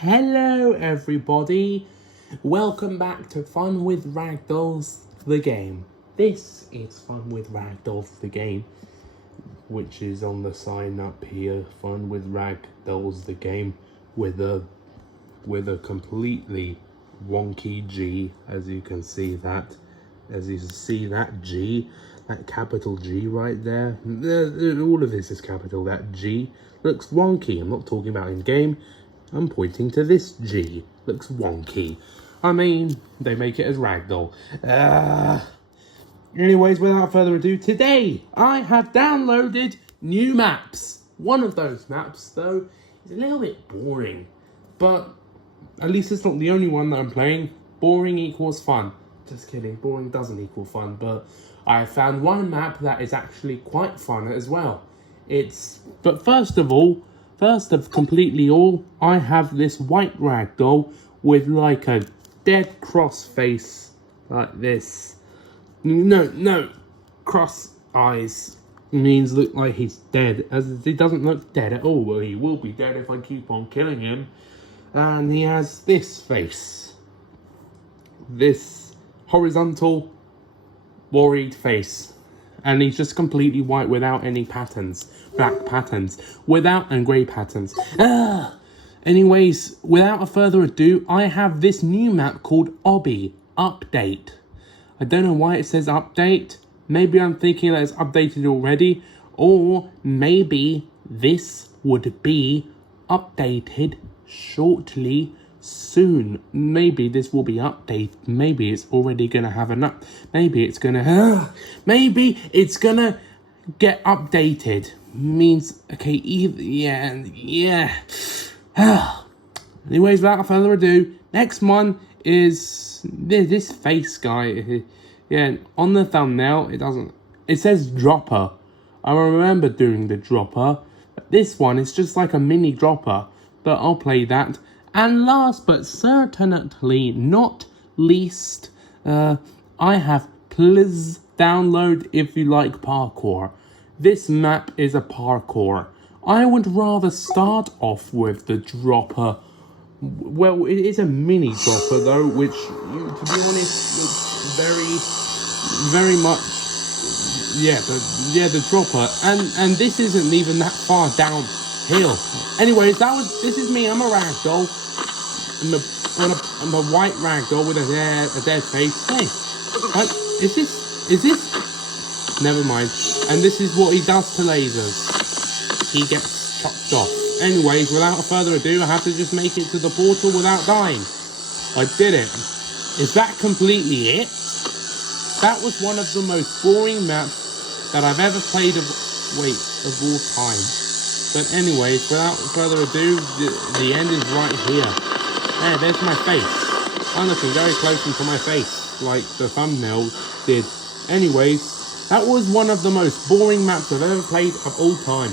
Hello everybody, welcome back to Fun with Ragdolls, the game. This is Fun with Ragdolls, the game, which is on the sign up here, Fun with Ragdolls, the game, with a completely wonky G, as you can see that. As you see that G, that capital G right there, all of this is capital, that G looks wonky. I'm not talking about in game. I'm pointing to this G. Looks wonky. I mean, they make it as Ragdoll. Anyways, without further ado, today I have downloaded new maps. One of those maps, though, is a little bit boring. But at least it's not the only one that I'm playing. Boring equals fun. Just kidding, boring doesn't equal fun. But I found one map that is actually quite fun as well. But first of completely all, I have this white ragdoll with like a dead cross face, like this. No, cross eyes means look like he's dead, as he doesn't look dead at all. Well, he will be dead if I keep on killing him. And he has this face, this horizontal, worried face. And he's just completely white without any patterns. Black patterns. And grey patterns. Anyways, without further ado, I have this new map called OBBY. Update. I don't know why it says update. Maybe I'm thinking that it's updated already. Or maybe this would be updated shortly. Soon. Maybe this will be updated. Maybe it's already gonna have an up. Maybe it's gonna get updated. Means okay. Yeah. Anyways, without further ado, next one is this face guy. Yeah, on the thumbnail it says dropper. I remember doing the dropper. This one is just like a mini dropper, but I'll play that. And last but certainly not least, I have PLZ download if you like parkour. This map is a parkour. I would rather start off with the dropper. Well, it is a mini dropper though, which, to be honest, looks very much, the dropper. And this isn't even that far downhill. Anyways, this is me. I'm a ragdoll. I'm a white ragdoll with a dead face. Hey, is this? Never mind. And this is what he does to lasers. He gets chopped off. Anyways, without further ado, I have to just make it to the portal without dying. I did it. Is that completely it? That was one of the most boring maps that I've ever played of all time. But anyways, without further ado, the end is right here. There's my face. I'm looking very close into my face, like the thumbnail did. Anyways, that was one of the most boring maps I've ever played of all time.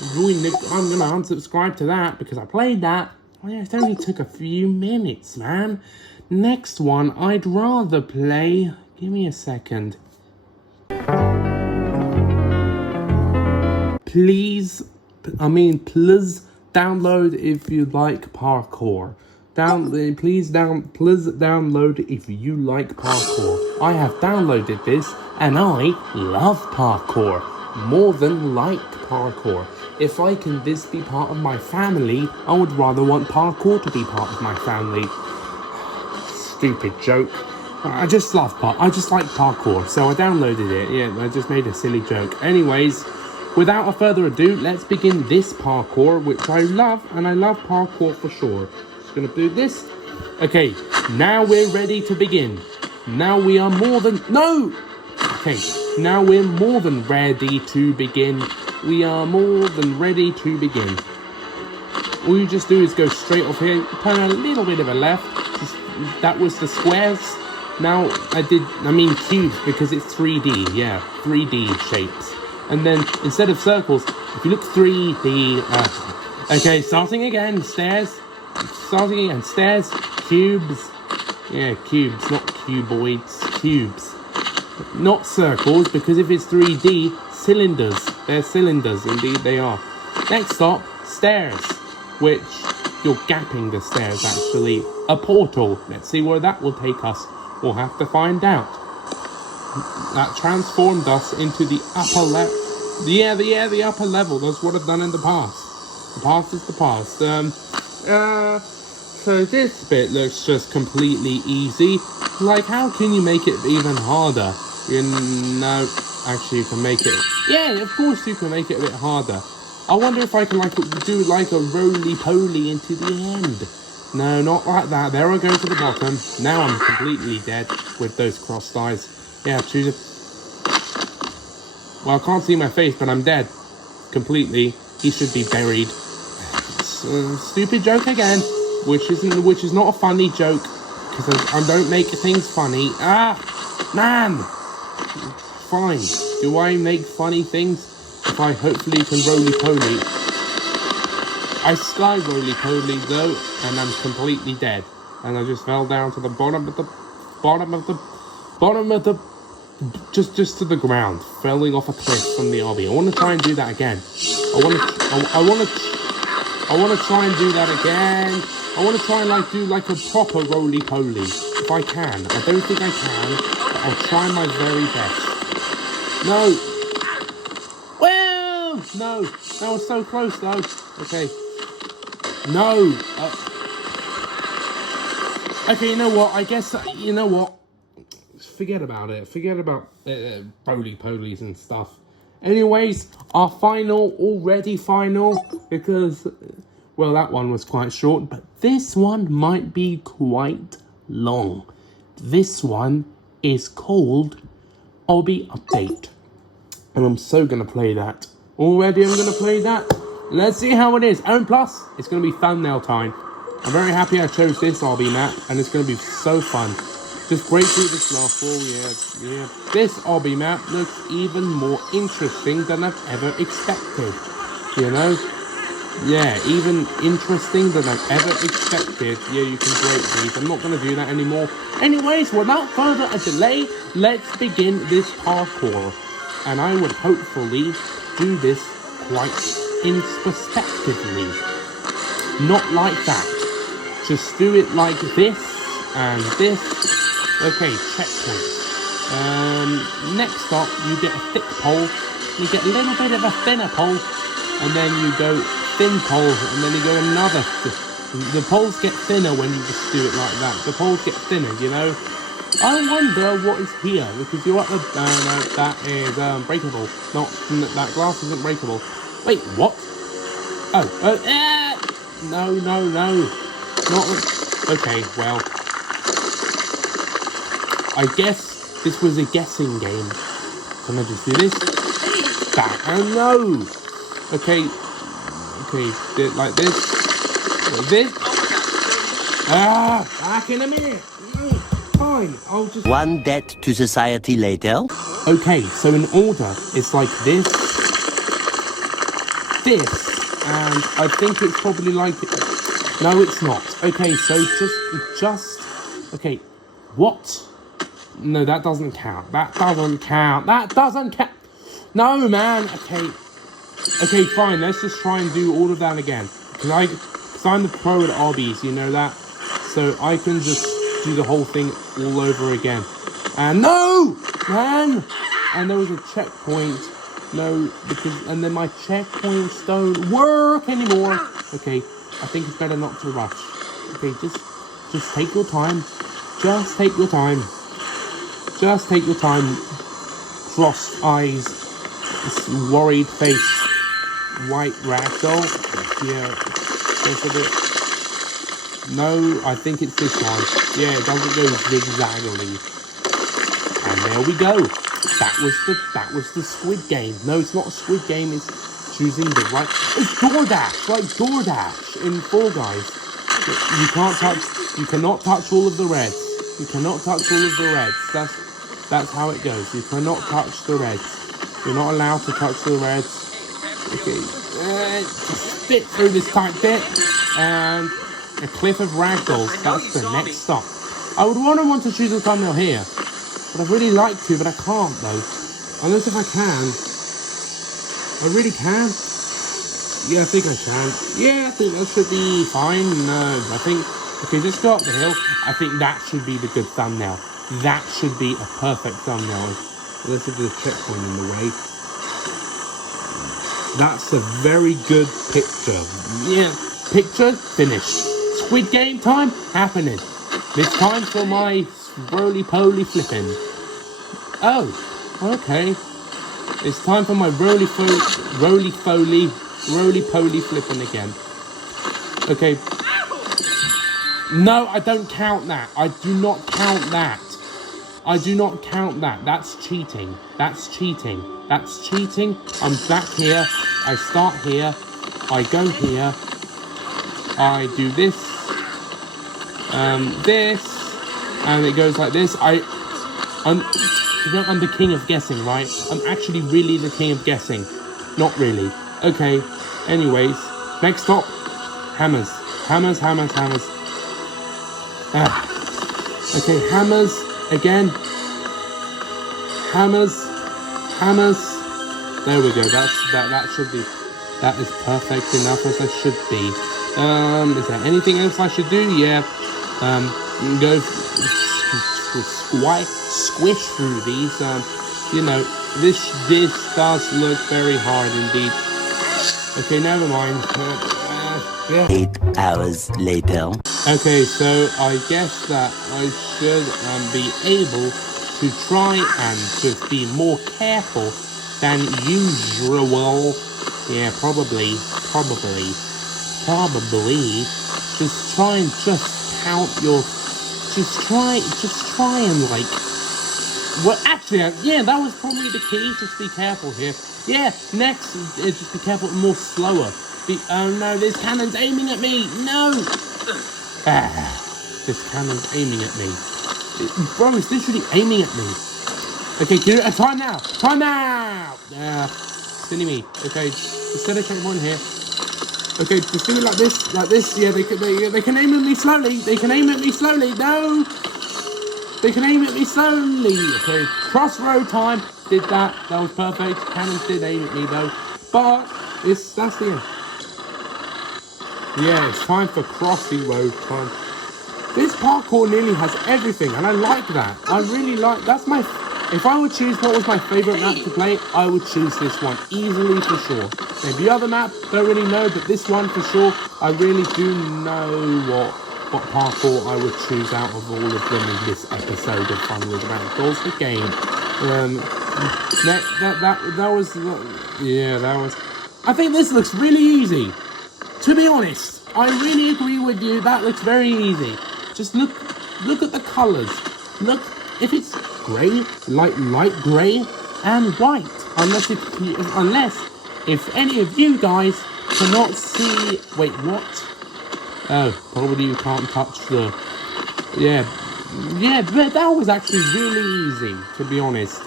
I'm gonna unsubscribe to that because I played that. It only took a few minutes, man. Next one, I'd rather play. Give me a second. Please download if you like parkour. Please download if you like parkour. I have downloaded this and I love parkour. More than like parkour. If this be part of my family, I would rather want parkour to be part of my family. Stupid joke. I just like parkour, so I downloaded it. Yeah, I just made a silly joke. Anyways, without further ado, let's begin this parkour, which I love, and I love parkour for sure. Just gonna do this. Okay, now we're ready to begin. Now we are more than... No! Okay, now we're more than ready to begin. We are more than ready to begin. All you just do is go straight off here, turn a little bit of a left. That was the squares. Now, I mean cubes, because it's 3D, yeah, 3D shapes. And then, instead of circles, if you look 3D, okay, starting again, stairs, cubes, yeah, cubes, not cuboids, cubes. Not circles, because if it's 3D, cylinders, they're cylinders, indeed they are. Next stop, stairs, which you're gapping the stairs, actually. A portal. Let's see where that will take us. We'll have to find out. That transformed us into the upper level. The upper level. That's what I've done in the past. The past is the past. So this bit looks just completely easy. Like, how can you make it even harder? You know, actually you can make it... Yeah, of course you can make it a bit harder. I wonder if I can do like a roly-poly into the end. No, not like that. There I go to the bottom. Now I'm completely dead with those crossed eyes. Yeah, choose it. Well, I can't see my face, but I'm dead. Completely. He should be buried. Stupid joke again. Which is not a funny joke. Because I don't make things funny. Ah! Man! Fine. Do I make funny things? If I hopefully can roly-poly. I sky roly-poly though, and I'm completely dead. And I just fell down to the just to the ground, falling off a cliff from the obby. I want to try and do that again. I want to try and do that again. I want to try and do a proper roly-poly, if I can. I don't think I can, but I'll try my very best. No! Well, no, that was so close though. Okay. No. Okay, you know what? I guess you know what. Forget about it. Forget about roly-polies and stuff. Anyways, our already final, because, well, that one was quite short, but this one might be quite long. This one is called OBBY Update. And I'm so going to play that. Already I'm going to play that. Let's see how it is. And plus, it's going to be thumbnail time. I'm very happy I chose this OBBY map, and it's going to be so fun. Just break through this last wall, yeah. This OBBY map looks even more interesting than I've ever expected. You know? Yeah, even interesting than I've ever expected. Yeah, you can break these. I'm not going to do that anymore. Anyways, without further delay, let's begin this parkour. And I would hopefully do this quite introspectively. Not like that. Just do it like this and this. Okay, checkpoint. Next up, you get a thick pole. You get a little bit of a thinner pole. And then you go thin pole. And then you go another. The poles get thinner when you just do it like that. The poles get thinner, you know. I wonder what is here, because you're at the... no, that is breakable. That glass isn't breakable. Wait, what? No. Not... Okay, well... I guess this was a guessing game. Can I just do this? That, oh no! Okay, do it like this. Like this. Back in a minute! Fine, I'll just... One debt to society later. Okay, so in order, it's like this, and I think it's probably like... No, it's not. Okay, so just... Okay, what? No, that doesn't count. That doesn't count. No, man. Okay, fine, let's just try and do all of that again. Because I'm the pro at OBBYs, you know that? So I can just... do the whole thing all over again. And no! Man! And there was a checkpoint. No, and then my checkpoints don't work anymore. Okay, I think it's better not to rush. Okay, just take your time. Just take your time. Crossed eyes. This worried face. White ragdoll. Yeah, just a bit. No, I think it's this one. Yeah, it doesn't go zigzaggly. And there we go. That was the Squid Game. No, it's not a Squid Game. It's choosing the right. It's DoorDash, like DoorDash in Fall Guys. You cannot touch all of the reds. You cannot touch all of the reds. That's how it goes. You cannot touch the reds. You're not allowed to touch the reds. Okay, just fit through this tight bit and. A cliff of Ragdolls, that's the next stop. I would want to choose a thumbnail here, but I'd really like to, but I can't though. Unless if I can. I really can. Yeah, I think I can. Yeah, I think that should be fine. No, I think... Okay, just go up the hill. I think that should be the good thumbnail. That should be a perfect thumbnail. Let's do the checkpoint in the way. That's a very good picture. Yeah, picture finished. Squid Game time happening. It's time for my roly-poly flipping. Oh, okay. It's time for my roly-poly flipping again. Okay. No, I don't count that. I do not count that. I do not count that. That's cheating. That's cheating. That's cheating. I'm back here. I start here. I go here. I do this. This. And it goes like this. I'm the king of guessing, right? I'm actually really the king of guessing. Not really. Okay. Anyways. Next stop. Hammers. Hammers, hammers, hammers. Okay, hammers. Again. Hammers. Hammers. There we go. That should be. That is perfect enough as it should be. Is there anything else I should do? Yeah. Go squish through these. You know, this does look very hard indeed. Okay, never mind. Yeah. 8 hours later. Okay, so I guess that I should be able to try and just be more careful than usual. Yeah, probably. Just try and count your... Just try and like... Well, actually, yeah, that was probably the key. Just be careful here. Yeah, next, just be careful, more slower. Oh no, this cannon's aiming at me. No! This cannon's aiming at me. Bro, it's literally aiming at me. Okay, time now! Time now! Silly me. Okay, instead of checkpoint here. Okay, just do it like this. Like this. Yeah, they can aim at me slowly. They can aim at me slowly. No! They can aim at me slowly. Okay, crossroad time. Did that. That was perfect. Cannons did aim at me though. But that's the end. Yeah, it's time for crossy road time. This parkour nearly has everything, and I like that. I really like... That's my... If I would choose what was my favourite map to play, I would choose this one. Easily, for sure. Maybe other map, don't really know, but this one for sure, I really do know what parkour I would choose out of all of them in this episode of Fun with Ragdolls, the game. That was... Yeah, that was... I think this looks really easy. To be honest, I really agree with you. That looks very easy. Just look at the colours. Look, if it's grey, light grey and white. Unless if any of you guys cannot see... Wait, what? Oh, probably you can't touch the... Yeah, but that was actually really easy, to be honest.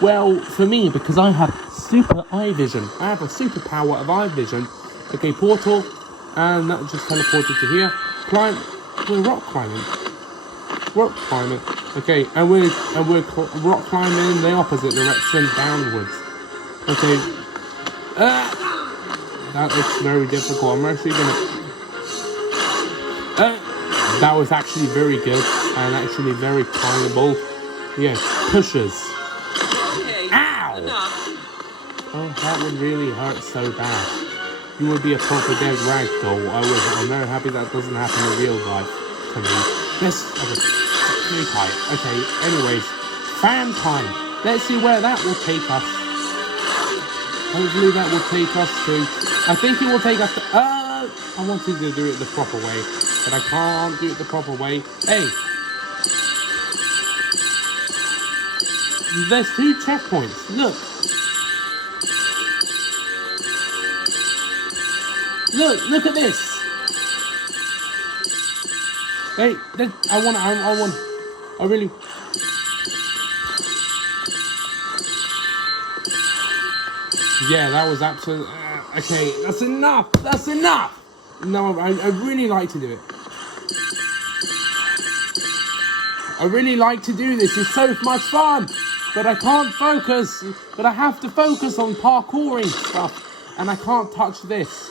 Well, for me, because I have super eye vision. I have a superpower of eye vision. Okay, portal, and that just teleported to here. We're rock climbing. Okay, and we're rock climbing in the opposite direction, downwards. Okay, that looks very difficult. I'm actually gonna. That was actually very good and actually very climbable. Yes, pushes. Okay. Ow! Enough. Oh, that would really hurt so bad. You would be a proper dead ragdoll. I'm very happy that doesn't happen in real life to me. Yes, very tight. Okay, anyways, fan time. Let's see where that will take us. Hopefully that will take us to... I think it will take us to... I wanted to do it the proper way, but I can't do it the proper way. Hey! There's 2 checkpoints. Look! Look at this. Hey, I really... Yeah, that was absolutely... okay, that's enough. No, I really like to do it. I really like to do this. It's so much fun. But I can't focus. But I have to focus on parkouring stuff. and I can't touch this.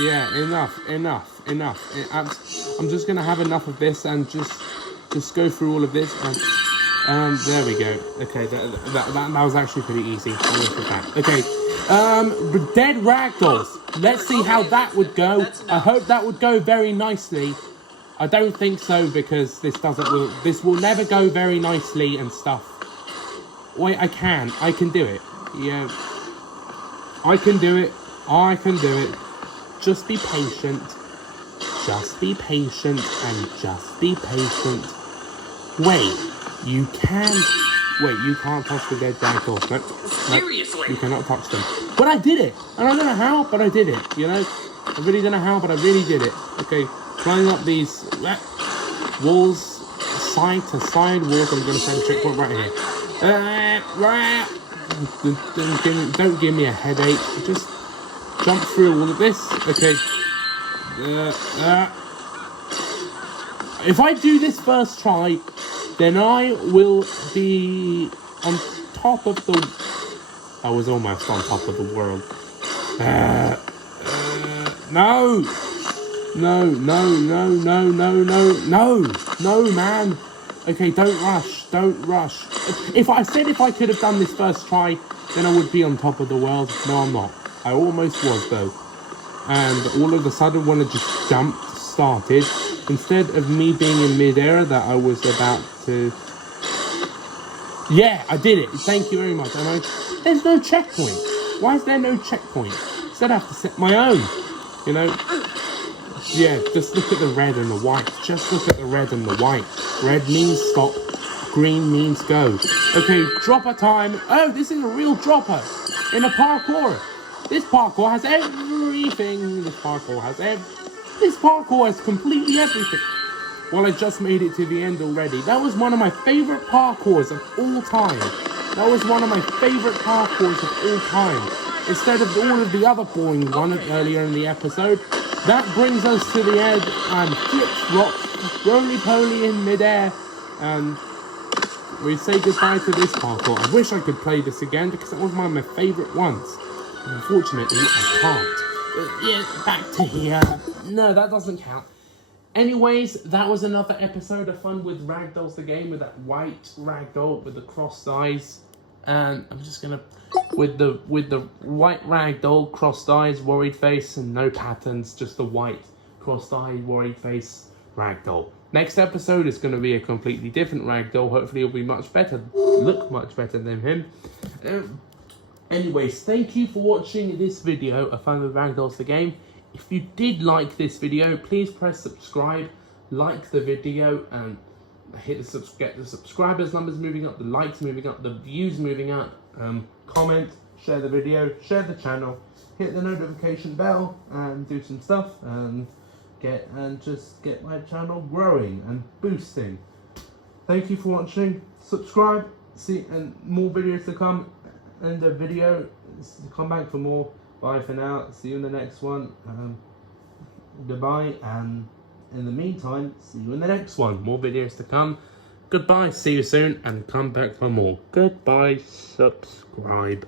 Yeah, enough. I'm just gonna have enough of this and just go through all of this and there we go. Okay, that was actually pretty easy. Okay, dead ragdolls. Let's see how that would go. I hope that would go very nicely. I don't think so because this will never go very nicely and stuff. Wait, I can do it. Yeah, I can do it. Just be patient. Just be patient and just be patient. Wait, you can't touch the dead ragdolls. Nope. Seriously? You cannot touch them. But I did it! And I don't know how, but I did it, you know? I really don't know how, but I really did it. Okay, climbing up these walls, side to side walls. I'm going to send a checkpoint right here. Don't give me a headache. Just jump through all of this. Okay. If I do this first try, then I will be on top of the... I was almost on top of the world. No, man. Okay, don't rush. If I could have done this first try, then I would be on top of the world. No, I'm not. I almost was, though. And all of a sudden, when I just started, instead of me being in mid-air that I was about to... Yeah, I did it. Thank you very much. There's no checkpoint. Why is there no checkpoint? Instead I have to set my own, you know? Yeah, just look at the red and the white. Just look at the red and the white. Red means stop. Green means go. Okay, dropper time. Oh, this is a real dropper in a parkour. This parkour has everything. This parkour has completely everything. Well, I just made it to the end already. That was one of my favorite parkours of all time. Instead of all of the other boring ones earlier in the episode, that brings us to the end and flip-flop, roly-poly in midair, and we say goodbye to this parkour. I wish I could play this again because that was one of my favorite ones. Unfortunately, I can't. Yeah, back to here. No, that doesn't count. Anyways, that was another episode of fun with Ragdolls the game, with that white ragdoll with the crossed eyes. And I'm just gonna with the white ragdoll, crossed eyes, worried face, and no patterns, just the white crossed eye, worried face ragdoll. Next episode is gonna be a completely different ragdoll. Hopefully it'll be much better, look much better than him. Anyways, thank you for watching this video of Fun with Ragdolls the game. If you did like this video, please press subscribe, like the video, and get the subscribers numbers moving up, the likes moving up, the views moving up. Comment, share the video, share the channel, hit the notification bell, and do some stuff, and just get my channel growing and boosting. Thank you for watching. Subscribe, and more videos to come. And the video, come back for more. Bye for now. See you in the next one. Goodbye. And in the meantime, see you in the next one. More videos to come. Goodbye. See you soon. And come back for more. Goodbye. Subscribe.